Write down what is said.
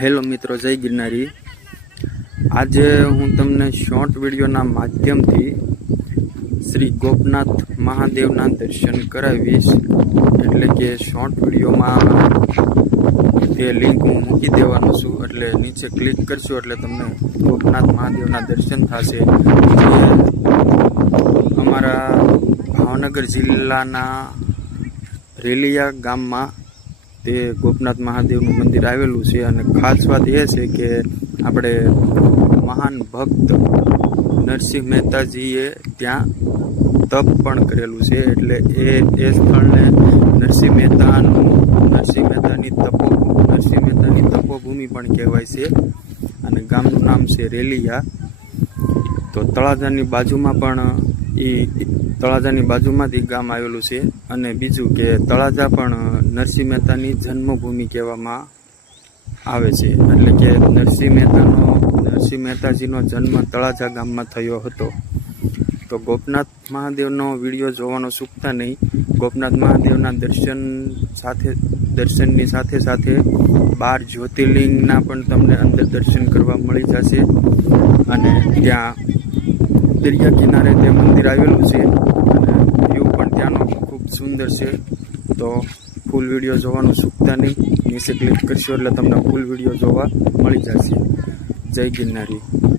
Hello મિત્રો, જય ગિરનારી। આજે હું તમને શોર્ટ વિડીયોના માધ્યમથી શ્રી ગોપનાથ મહાદેવના દર્શન કરાવીશ। એટલે કે શોર્ટ વિડીયોમાં તે લિંક હું મૂકી દેવાનો છું, એટલે નીચે ક્લિક કરશો એટલે તમને ગોપનાથ મહાદેવના દર્શન થશે। અમારા ભાવનગર જિલ્લાના રેલિયા ગામમાં તે ગોપનાથ મહાદેવનું મંદિર આવેલું છે। અને ખાસ વાત એ છે કે આપણે મહાન ભક્ત નરસિંહ મહેતાજીએ ત્યાં તપ પણ કરેલું છે। એટલે એ સ્થળને નરસિંહ મહેતાની તપોભૂમિ પણ કહેવાય છે। અને ગામનું નામ છે રેલિયા। તો તળાજાની બાજુમાંથી ગામ આવેલું છે। અને બીજું કે તળાજા પણ નરસિંહ મહેતાની જન્મભૂમિ કહેવામાં આવે છે। એટલે કે નરસિંહ મહેતાજીનો જન્મ તળાજા ગામમાં થયો હતો। તો ગોપનાથ મહાદેવનો વિડીયો જોવાનો ચૂકતા નહીં। ગોપનાથ મહાદેવના દર્શનની સાથે 12 જ્યોતિર્લિંગના પણ તમને અંદર દર્શન કરવા મળી જશે। અને ત્યાં દરિયા કિનારે તે મંદિર આવેલું છે અને વ્યૂ પણ ત્યાંનો ખૂબ સુંદર છે। તો ફૂલ વિડીયો જોવાનું ચૂકતા નહીં। નીચે ક્લિક કરશો એટલે તમને ફૂલ વિડીયો જોવા મળી જશે। જય ગિરનારી।